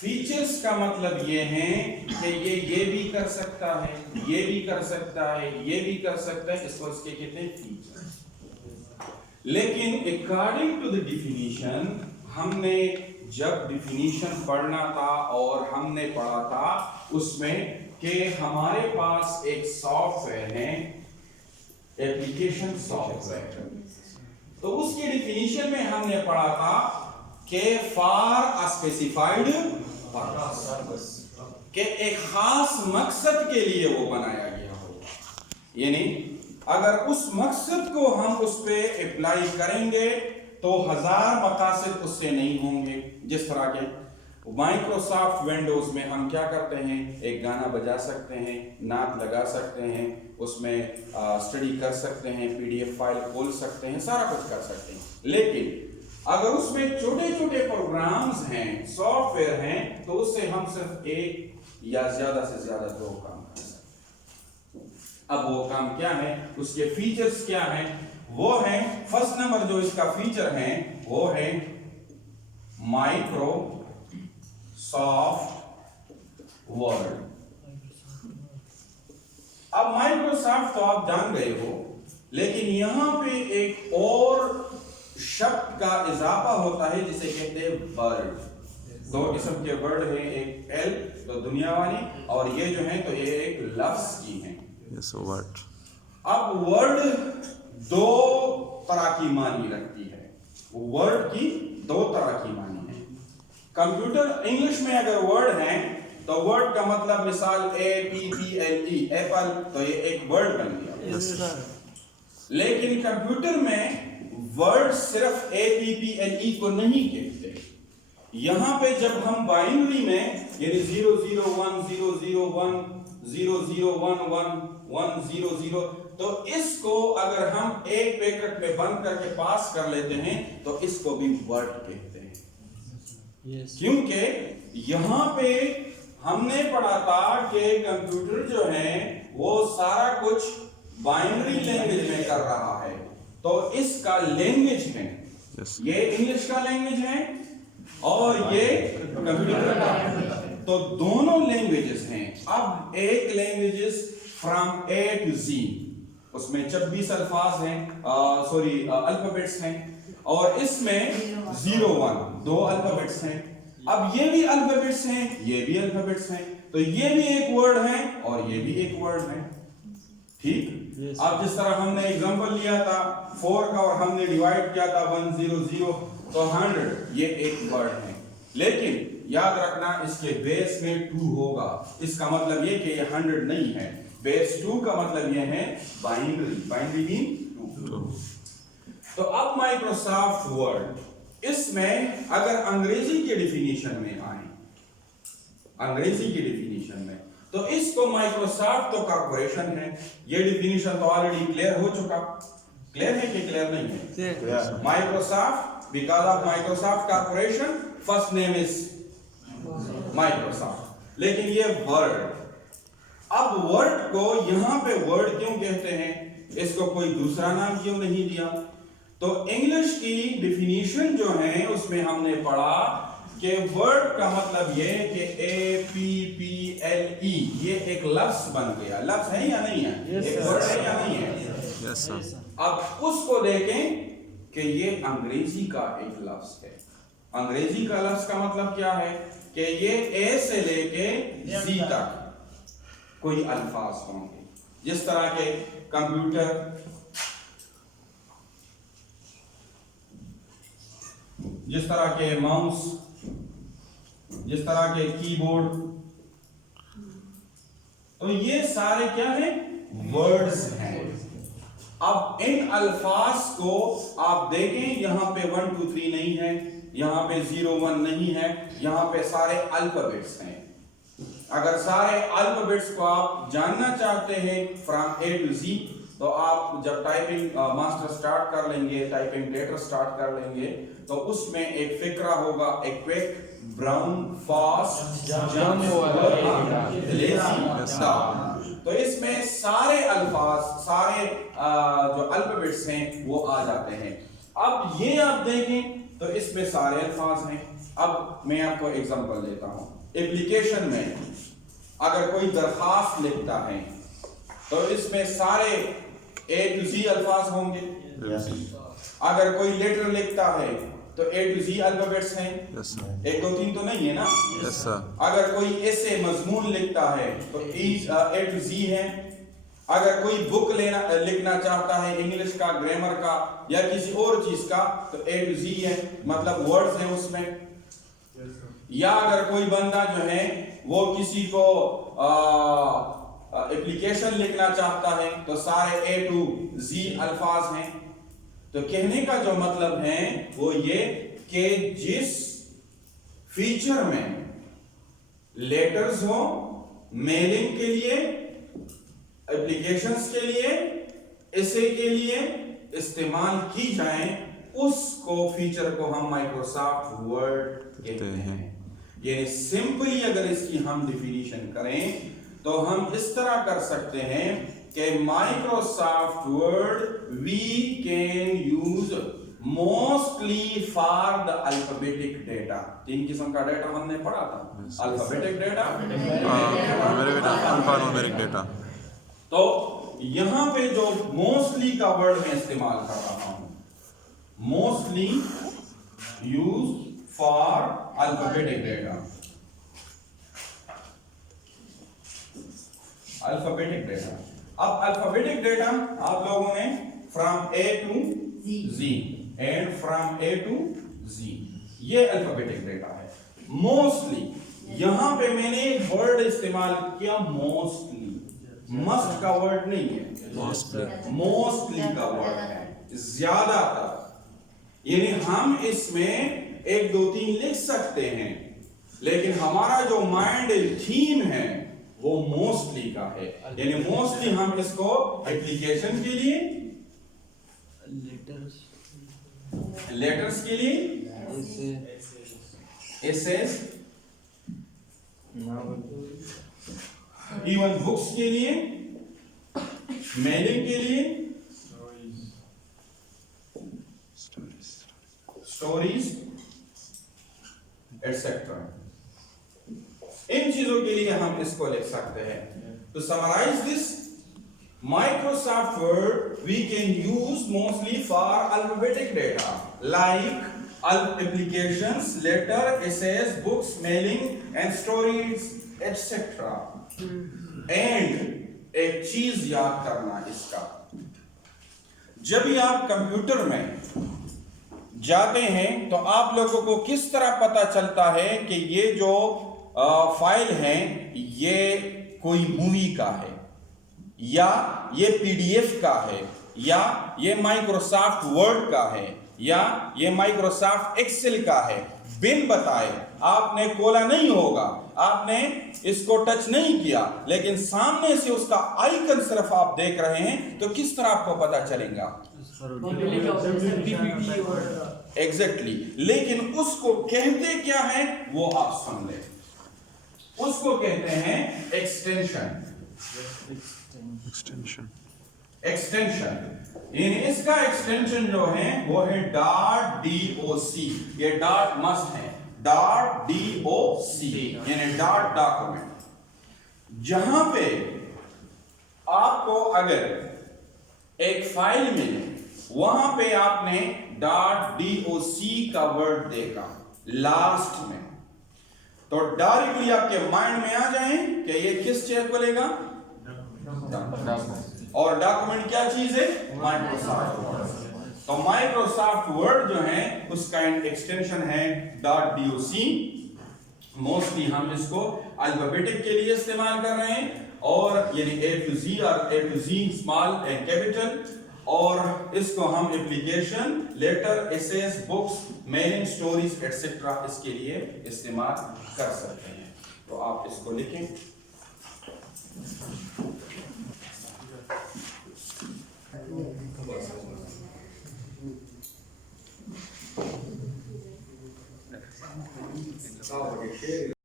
Features کا مطلب یہ ہے کہ یہ بھی کر سکتا ہے، یہ بھی کر سکتا ہے، یہ بھی کر سکتا ہے، اس کو اس کے کہتے ہیں فیچر. لیکن اکارڈنگ ٹو دی ڈیفینیشن، ہم نے جب ڈیفینیشن پڑھنا تھا اور ہم نے پڑھا تھا اس میں کہ ہمارے پاس ایک سافٹ ویئر ہے، ایپلیکیشن سافٹ ویئر. تو اس کی ڈیفینیشن میں ہم نے پڑھا تھا کہ فار اسپیسیفائڈ پرپس، کہ ایک خاص مقصد کے لیے وہ بنایا گیا ہو. یعنی اگر اس مقصد کو ہم اس پہ اپلائی کریں گے تو 1000 مقاصد اس سے نہیں ہوں گے. جس طرح کے مائکروسافٹ ونڈوز میں ہم کیا کرتے ہیں، ایک گانا بجا سکتے ہیں، نعت لگا سکتے ہیں، اس میں اسٹڈی کر سکتے ہیں، پی ڈی ایف فائل کھول سکتے ہیں، سارا کچھ کر سکتے ہیں. لیکن اگر اس میں چھوٹے چھوٹے پروگرامز ہیں، سافٹ ویئر ہیں، تو اس سے ہم صرف ایک یا زیادہ سے زیادہ 2 کام کر سکتے ہیں. اب وہ کام کیا ہے، اس کے فیچرز کیا ہیں؟ وہ ہیں، فرسٹ نمبر جو اس کا فیچر ہے وہ ہے مائکرو سافٹ ورڈ. اب مائکروسافٹ تو آپ جان گئے ہو، لیکن یہاں پہ ایک اور شبد کا اضافہ ہوتا ہے جسے کہتے ہیں ورڈ. 2 قسم کے ورڈ ہیں، ایک ایل تو دنیا والی، اور یہ جو ہیں تو یہ ایک لفظ کی ہیں. اب ورڈ 2 طرح کی معنی رکھتی ہے. ورڈ کی 2 طرح کی معنی ہے. کمپیوٹر انگلش میں اگر ورڈ ہیں تو ورڈ کا مطلب مثال APPLE ایپل، تو یہ ایک ورڈ بن گیا. لیکن کمپیوٹر میں ورڈ صرف APPLE کو نہیں کہتے. یہاں پہ جب ہم بائنری میں یعنی 0010010011110 تو اس کو اگر ہم ایک پیکٹ میں بند کر کے پاس کر لیتے ہیں تو اس کو بھی ورڈ کہتے ہیں. کیونکہ یہاں پہ ہم نے پڑھا تھا کہ کمپیوٹر جو ہے وہ سارا کچھ بائنری لینگویج میں کر رہا ہے. تو اس کا لینگویج ہے، یہ انگلش کا لینگویج ہے اور یہ کمپیوٹر کا ہے. تو دونوں لینگویجز ہیں. اب ایک languages from A to Z، اس میں 26 الفاظ ہیں، الفابیٹس ہیں، اور اس میں 01 2 الفابیٹس ہیں. اب یہ بھی الفابیٹس ہیں، یہ بھی الفابیٹس ہیں، تو یہ بھی ایک ورڈ ہے اور یہ بھی ایک ورڈ ہے. ٹھیک. اب جس طرح ہم نے ایگزامپل لیا تھا 4 کا اور ہم نے ڈیوائڈ کیا تھا 100 تو 100، یہ ایک ورڈ ہے. لیکن یاد رکھنا اس کے بیس میں 2 ہوگا. اس کا مطلب یہ کہ یہ 100 نہیں ہے. بیس 2 کا مطلب یہ ہے بائنری بھی 2. تو اب مائکروسافٹ ورڈ، اس میں اگر انگریزی کی ڈیفینیشن میں آئیں، انگریزی کی ڈیفینیشن میں، تو اس کو مائکروسافٹ تو کارپوریشن ہے. یہ ڈیفینیشن تو آلریڈی کلیئر ہو چکا. کلیئر ہے کہ کلیئر نہیں ہے؟ Microsoft, because of Microsoft corporation, first name is Microsoft. لیکن یہ ورڈ، اب ورڈ کو یہاں پہ ورڈ کیوں کہتے ہیں، اس کو کوئی دوسرا نام کیوں نہیں دیا؟ تو انگلش کی ڈیفینیشن جو ہے اس میں ہم نے پڑھا کہ ورڈ کا مطلب یہ ہے کہ APPLE، یہ ایک لفظ بن گیا. لفظ ہے یا نہیں ہے؟ ایک ورڈ ہے یا نہیں ہے؟ اب اس کو دیکھیں کہ یہ انگریزی کا ایک لفظ ہے. انگریزی کا لفظ کا مطلب کیا ہے کہ یہ A سے لے کے Z تک کوئی الفاظ ہوں گے. جس طرح کے کمپیوٹر، جس طرح کے ماؤس، جس طرح کے کی بورڈ، تو یہ سارے کیا ہیں؟ ورڈز ہیں. اب ان الفاظ کو آپ دیکھیں، یہاں پہ 1 2 3 نہیں ہے، یہاں پہ 0 1 نہیں ہے، یہاں پہ سارے الفابیٹس ہیں. اگر سارے الفابیٹس کو آپ جاننا چاہتے ہیں فرام A to Z، تو آپ جب ٹائپنگ ماسٹر سٹارٹ کر لیں گے، ٹائپنگ لیٹر سٹارٹ کر لیں گے، تو اس میں ایک فقرہ ہوگا، ایک کوئک براؤن فاسٹ تو اس میں سارے الفاظ، سارے جو الفابیٹس ہیں وہ آ جاتے ہیں. اب یہ آپ دیکھیں تو اس میں سارے الفاظ ہیں. اب میں آپ کو ایگزامپل دیتا ہوں. ایپلیکیشن میں اگر کوئی درخواست لکھتا ہے تو اس میں سارے A to Z الفاظ ہوں گے. اگر کوئی لیٹر لکھتا ہے تو A to Z الفابیٹس ہیں. 1 2 3 تو نہیں ہے نا. اگر کوئی ایسے مضمون لکھتا ہے تو A to Z ہے. اگر کوئی بک لکھنا چاہتا ہے انگلش کا, گرامر کا یا کسی اور چیز کا تو A to Z ہے, مطلب ورڈز ہیں اس میں. یا اگر کوئی بندہ جو ہے وہ کسی کو اپلیکیشن لکھنا چاہتا ہے تو سارے A to Z الفاظ ہیں. تو کہنے کا جو مطلب ہے وہ یہ کہ جس فیچر میں لیٹرز ہو میلنگ کے لیے, اپلیکیشنز کے لیے, ایسے کے لیے استعمال کی جائیں, اس کو فیچر کو ہم مائکروسافٹ ورڈ کہتے ہیں. یعنی سمپلی اگر اس کی ہم ڈیفینیشن کریں تو ہم اس طرح کر سکتے ہیں کہ Microsoft Word we can use mostly for the alphabetic data. 3 قسم کا ڈیٹا ہم نے پڑھا تھا, الفابیٹک ڈیٹا. تو یہاں پہ جو موسٹلی کا ورڈ میں استعمال کر رہا ہوں, mostly use for alphabetic data. Alphabetic data. اب الفابیٹک ڈیٹا آپ لوگوں نے from A to Z and from A to Z, یہ الفابیٹک ڈیٹا ہے. موسٹلی یہاں پہ میں نے ایک ورڈ استعمال کیا موسٹلی, مسٹ کا ورڈ نہیں ہے, موسٹلی کا ورڈ ہے, زیادہ تر. یعنی ہم اس میں 1 2 3 لکھ سکتے ہیں لیکن ہمارا جو مائنڈ تھیم ہے وہ موسٹلی کا ہے. یعنی موسٹلی ہم اس کو اپلیکیشن کے لیے, لیٹرز کے لیے, ایسیز, ایون بکس کے لیے, میلنگ کے لیے, اسٹوریز ایٹسیٹرا, ان چیزوں کے لیے ہم اس کو لکھ سکتے ہیں. To summarize this, Microsoft Word we can use mostly for alphabetic data like applications, letter, essays, books, mailing and stories etc. And ایک چیز یاد کرنا اس کا, جب بھی آپ کمپیوٹر میں جاتے ہیں تو آپ لوگوں کو کس طرح پتا چلتا ہے کہ یہ جو فائل ہے یہ کوئی مووی کا ہے یا یہ PDF کا ہے یا یہ مائکروسافٹ ورڈ کا ہے یا یہ مائکروسافٹ ایکسل کا ہے, بن بتائے آپ نے کھولا نہیں ہوگا, آپ نے اس کو ٹچ نہیں کیا, لیکن سامنے سے اس کا آئیکن صرف آپ دیکھ رہے ہیں تو کس طرح آپ کو پتا چلے گا؟ ایگزیکٹلی. لیکن اس کو کہتے کیا ہے وہ آپ سن لیں, اس کو کہتے ہیں ایکسٹینشن. ایکسٹینشن یعنی اس کا ایکسٹینشن جو ہے وہ ہے .doc. یہ ڈاٹ مسٹ ہے, .doc یعنی ڈاکومنٹ. جہاں پہ آپ کو اگر ایک فائل ملے وہاں پہ آپ نے .doc کا ورڈ دیکھا لاسٹ میں تو ڈائریکٹلی آپ کے مائنڈ میں آ جائیں کہ یہ کس چیز کو لے گا, اور ڈاکومنٹ کیا چیز ہے, مائکروسافٹ ورڈ. تو مائکروسافٹ ورڈ جو ہے اس کا ایکسٹینشن ہے .doc. موسٹلی ہم اس کو الفابیٹک کے لیے استعمال کر رہے ہیں, اور یعنی A to Z اور A to Z small and capital, اور اس کو ہم application, letter, essays, books, mailing, stories etcetera اس کے لیے استعمال کر سکتے ہیں. تو آپ اس کو لکھیں.